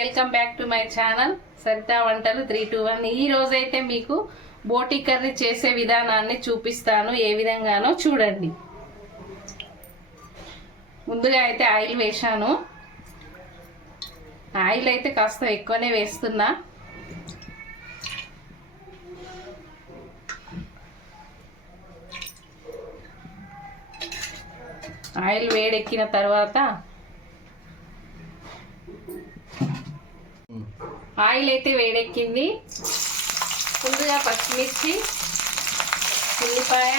Welcome back to my channel. Saritha వంటలు three two one. ఈ రోజైతే మీకు బోటి కర్రీ చేసే విధానాన్ని చూపిస్తాను. ఏ విధంగానో చూడండి. ముందుగా అయితే ఆయిల్ వేశాను. ఆయిల్ అయితే కాస్త ఎక్కువనే వేస్తున్నా. ఆయిల్ వేడెక్కిన తర్వాత ఆయిల్ అయితే వేడెక్కింది. ముందుగా పచ్చిమిర్చి ఉల్లిపాయ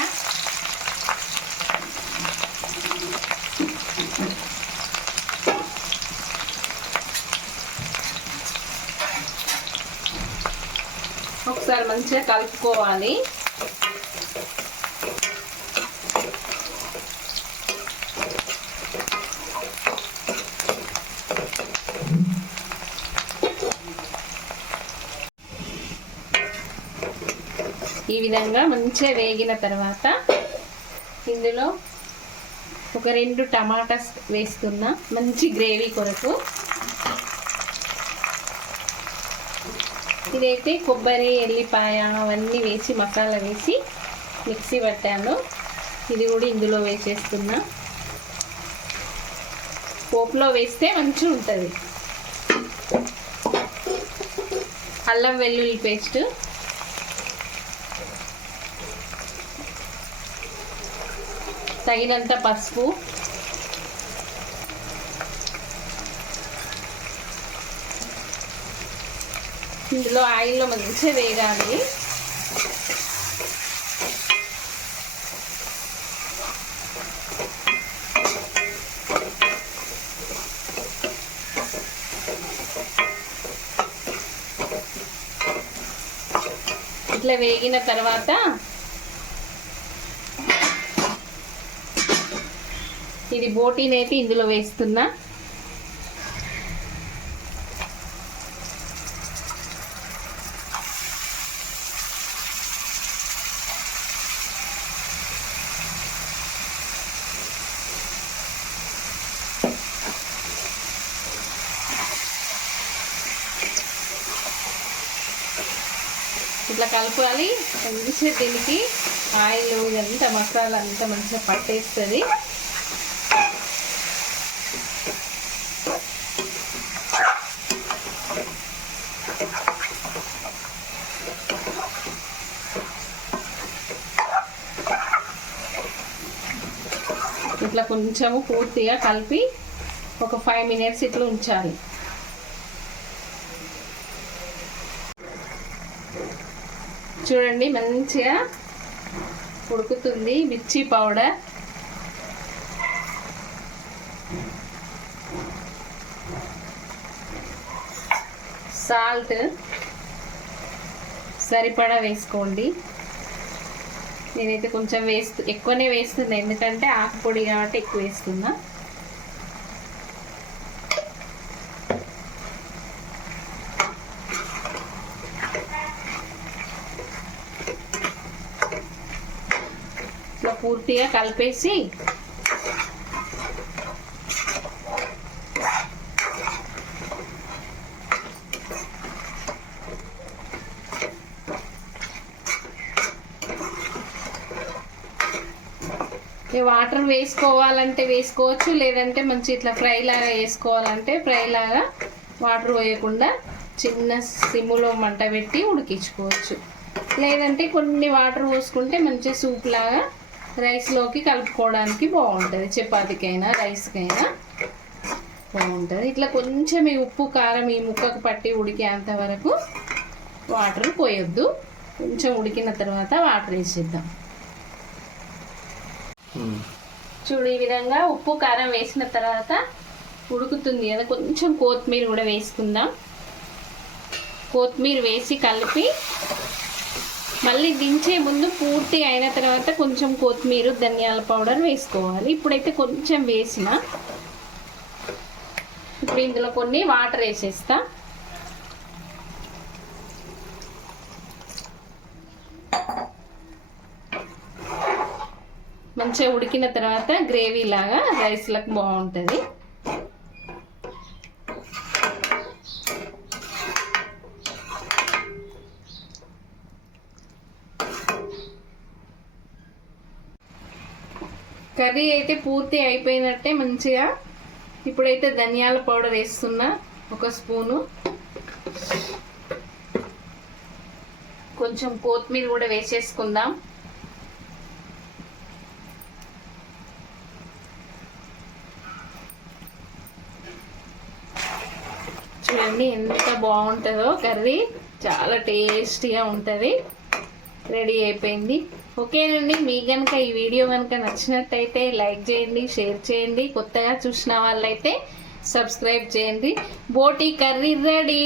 ఒకసారి మంచిగా కలుపుకోవాలి. ఈ విధంగా మంచిగా వేగిన తర్వాత ఇందులో ఒక రెండు టమాటాస్ వేస్తున్నా మంచి గ్రేవీ కొరకు ఇదైతే కొబ్బరి ఎల్లిపాయ అవన్నీ వేసి మసాలా వేసి మిక్సీ పట్టాను. ఇది కూడా ఇందులో వేసేస్తున్నా. పోపులో వేస్తే మంచిగా ఉంటుంది. అల్లం వెల్లుల్లి పేస్ట్ తగినంత పసుపు. ఇందులో ఆయిల్లో మంచిగా వేగాలి. ఇట్లా వేగిన తర్వాత ఇది బోటీని అయితే ఇందులో వేస్తున్నా. ఇట్లా కలపాలి. మంచిగా దీనికి ఆయిల్ ఇదంతా మసాలా అంతా మంచిగా పట్టేస్తుంది ఇట్లా కొంచెము పూర్తిగా కలిపి ఒక ఫైవ్ మినిట్స్ ఇట్లా ఉంచాలి. చూడండి మంచిగా ఉడుకుతుంది మిర్చి పౌడర్. సాల్ట్ సరిపడా వేసుకోండి. నేనైతే కొంచెం వేస్తు ఎక్కువనే వేస్తున్నా. ఎందుకంటే ఆకుపొడి కాబట్టి ఎక్కువ వేస్తున్నా. ఇట్లా పూర్తిగా కలిపేసి వాటర్ వేసుకోవాలంటే వేసుకోవచ్చు లేదంటే మంచి ఇట్లా ఫ్రై లాగా వేసుకోవాలంటే ఫ్రై లాగా వాటర్ పోయకుండా చిన్న సిమ్ములో మంట పెట్టి ఉడికించుకోవచ్చు. లేదంటే కొన్ని వాటర్ పోసుకుంటే మంచి సూప్ లాగా రైస్లోకి కలుపుకోవడానికి బాగుంటుంది. చపాతీకైనా రైస్కైనా బాగుంటుంది. ఇట్లా కొంచెం ఈ ఉప్పు కారం ఈ ముక్కకు పట్టి ఉడికేంత వరకు వాటర్ పోయొద్దు. కొంచెం ఉడికిన తర్వాత వాటర్ వేసేద్దాం. చూడు ఈ విధంగా ఉప్పు కారం వేసిన తర్వాత ఉడుకుతుంది కదా కొంచెం కొత్తిమీర కూడా వేసుకుందాం. కొత్తిమీర వేసి కలిపి మళ్ళీ దించే ముందు పూర్తి అయిన తర్వాత కొంచెం కొత్తిమీర ధనియాల పౌడర్ వేసుకోవాలి. ఇప్పుడైతే కొంచెం వేసిన ఇప్పుడు ఇందులో కొన్ని వాటర్ వేసేస్తా. మంచిగా ఉడికిన తర్వాత గ్రేవీ లాగా రైస్లకు బాగుంటుంది. కర్రీ అయితే పూర్తి అయిపోయినట్టే మంచిగా. ఇప్పుడైతే ధనియాల పౌడర్ వేస్తున్నా ఒక స్పూను. కొంచెం కొత్తిమీర కూడా వేసేసుకుందాం. చూడండి ఎంత బాగుంటుందో కర్రీ. చాలా టేస్టీగా ఉంటుంది. రెడీ అయిపోయింది. ఓకేనండి మీ కనుక ఈ వీడియో కనుక నచ్చినట్టయితే లైక్ చేయండి షేర్ చేయండి. కొత్తగా చూసిన వాళ్ళైతే సబ్స్క్రైబ్ చేయండి. బోటి కర్రీ రెడీ!